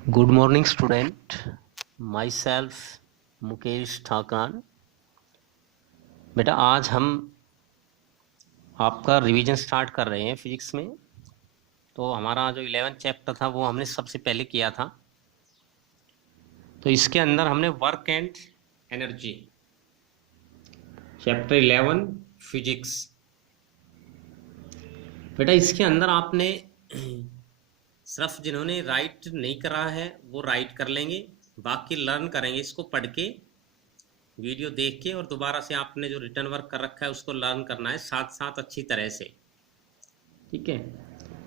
Good morning, student. Myself, Mukesh ठाकान। बेटा आज हम आपका रिवीजन स्टार्ट कर रहे हैं फिजिक्स में। तो हमारा जो 11th चैप्टर था वो हमने सबसे पहले किया था। तो इसके अंदर हमने work and energy, chapter 11 physics. बेटा इसके अंदर आपने सिर्फ जिन्होंने राइट नहीं करा है वो राइट कर लेंगे, बाकी लर्न करेंगे इसको पढ़ के, वीडियो देख के, और दोबारा से आपने जो रिटर्न वर्क कर रखा है उसको लर्न करना है साथ साथ अच्छी तरह से। ठीक है।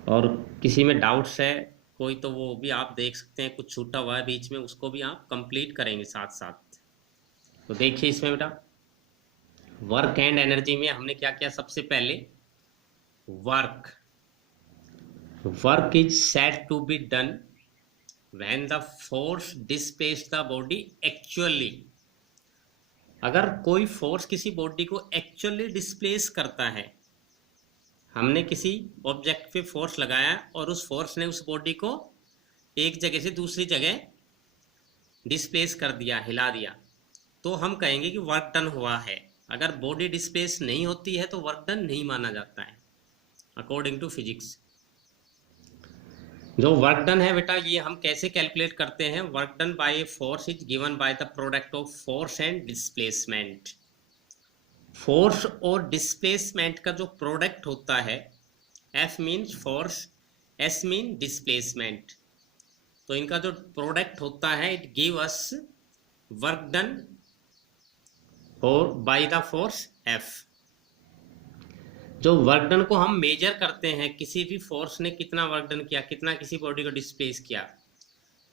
और किसी में डाउट्स है कोई तो वो भी आप देख सकते हैं, कुछ छूटा हुआ है बीच में उसको भी आप कंप्लीट करेंगे साथ साथ। तो देखिए इसमें बेटा वर्क एंड एनर्जी में हमने क्या किया। सबसे पहले work is said to be done when the force displace the body actually. अगर कोई फोर्स किसी बॉडी को एक्चुअली डिस्प्लेस करता है, हमने किसी ऑब्जेक्ट पे फोर्स लगाया और उस फोर्स ने उस बॉडी को एक जगह से दूसरी जगह डिस्प्लेस कर दिया, हिला दिया, तो हम कहेंगे कि वर्क डन हुआ है। अगर बॉडी डिस्प्लेस नहीं होती है तो वर्क डन नहीं माना जाता है अकॉर्डिंग टू फिजिक्स। जो वर्क डन है बेटा ये हम कैसे कैलकुलेट करते हैं। Work done by a force is given by the product of force and displacement. Force और डिस्प्लेसमेंट का जो प्रोडक्ट होता है, F means force, S mean displacement, तो इनका जो प्रोडक्ट होता है it give us work done और बाय द फोर्स F। जो वर्क डन को हम मेजर करते हैं, किसी भी फोर्स ने कितना वर्क डन किया, कितना किसी बॉडी को डिस्प्लेस किया,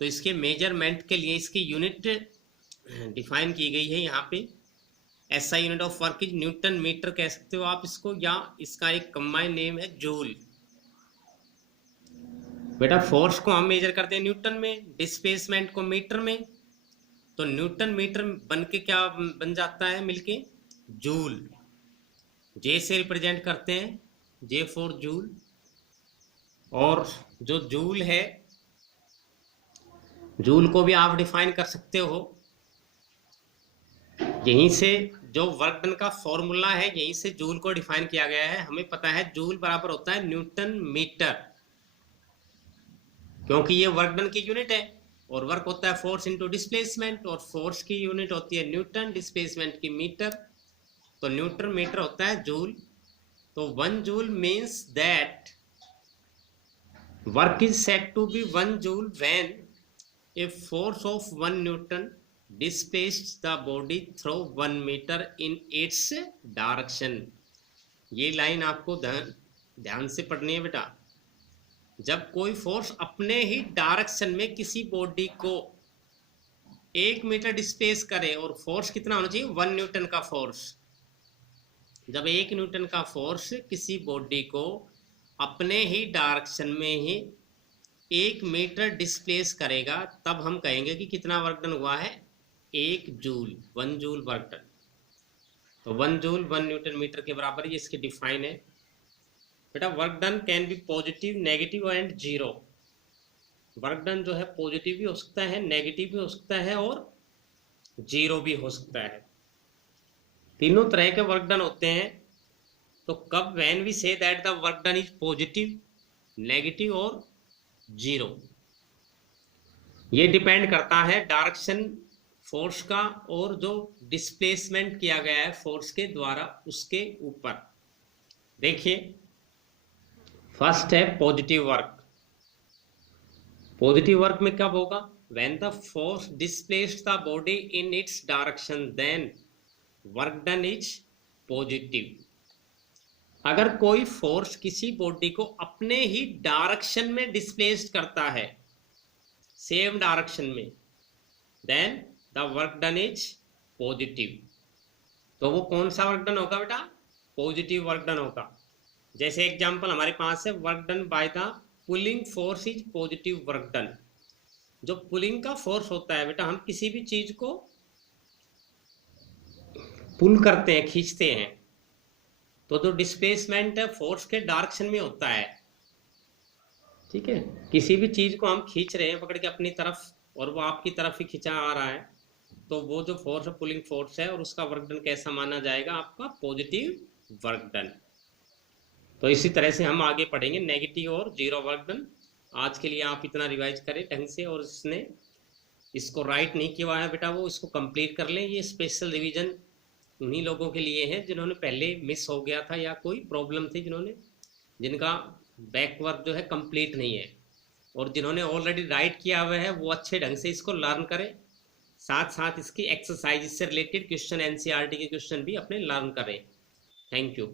तो इसके मेजरमेंट के लिए इसकी यूनिट डिफाइन की गई है यहाँ पे। SI unit of work is newton metre कह सकते हो आप इसको, या इसका एक कंबाइंड नेम है जूल। बेटा फोर्स को हम मेजर करते हैं न्यूटन में, डिस्प्लेसमेंट को मीटर में, तो न्यूटन मीटर बन के क्या बन जाता है मिलके जूल। जे से रिप्रेजेंट करते हैं, J फॉर जूल। और जो जूल है, जूल को भी आप डिफाइन कर सकते हो यहीं से। जो वर्क डन का फॉर्मूला है यहीं से जूल को डिफाइन किया गया है। हमें पता है जूल बराबर होता है न्यूटन मीटर, क्योंकि ये वर्क डन की यूनिट है और वर्क होता है फोर्स इनटू डिस्प्लेसमेंट, और फोर्स की यूनिट होती है न्यूटन, डिस्प्लेसमेंट की मीटर, तो न्यूटन मीटर होता है जूल। तो 1 joule means that work is said to be 1 joule when a force of 1 newton displaced the body through 1 meter in its direction। ये लाइन आपको ध्यान से पढ़नी है बेटा। जब कोई फोर्स अपने ही डायरेक्शन में किसी बॉडी को 1 मीटर डिस्प्लेस करे, और फोर्स कितना होना चाहिए, 1 न्यूटन का फोर्स। जब 1 न्यूटन का फोर्स किसी बॉडी को अपने ही डायरेक्शन में ही 1 मीटर डिस्प्लेस करेगा, तब हम कहेंगे कि कितना वर्क डन हुआ है, 1 जूल, 1 जूल वर्क डन। तो 1 जूल 1 न्यूटन मीटर के बराबर, ये इसके डिफाइन है बेटा। Work done can be positive, negative and zero. Work done जो है पॉजिटिव भी हो सकता है, नेगेटिव भी हो सकता है और जीरो भी हो सकता है। तीनों तरह के वर्क डन होते हैं। तो कब, when we say that the work done is positive, negative और जीरो, ये डिपेंड करता है डायरेक्शन फोर्स का और जो डिस्प्लेसमेंट किया गया है फोर्स के द्वारा उसके ऊपर। देखिए फर्स्ट है पॉजिटिव वर्क। पॉजिटिव वर्क में कब होगा, when the force displaced the body in its direction then work done is positive. अगर कोई फोर्स किसी बॉडी को अपने ही डायरेक्शन में डिस्प्लेस्ड करता है, सेम डायरेक्शन में, then the work done is positive. तो वो कौन सा वर्क डन होगा बेटा, पॉजिटिव वर्क डन होगा। जैसे एग्जांपल हमारे पास है, work done by the pulling force is positive work done. जो पुलिंग का फोर्स होता है बेटा, हम किसी भी चीज को पुल करते हैं, खींचते हैं, तो जो डिस्प्लेसमेंट है फोर्स के डायरेक्शन में होता है, ठीक है, किसी भी चीज़ को हम खींच रहे हैं पकड़ के अपनी तरफ और वो आपकी तरफ ही खिंचा आ रहा है, तो वो जो फोर्स है पुलिंग फोर्स है, और उसका वर्क डन कैसा माना जाएगा, आपका पॉजिटिव वर्क डन। तो इसी तरह से हम आगे पढ़ेंगे नेगेटिव और जीरो वर्क डन। आज के लिए आप इतना रिवाइज करें ढंग से, और इसने इसको राइट नहीं किया है बेटा वो इसको कंप्लीट कर लें। ये स्पेशल रिवीजन उन्हीं लोगों के लिए है जिन्होंने पहले मिस हो गया था या कोई प्रॉब्लम थी, जिनका बैकवर्क जो है कंप्लीट नहीं है, और जिन्होंने ऑलरेडी राइट किया हुआ है वो अच्छे ढंग से इसको लर्न करें। साथ साथ इसकी एक्सरसाइज से रिलेटेड क्वेश्चन, एनसीईआरटी के क्वेश्चन भी अपने लर्न करें। Thank you.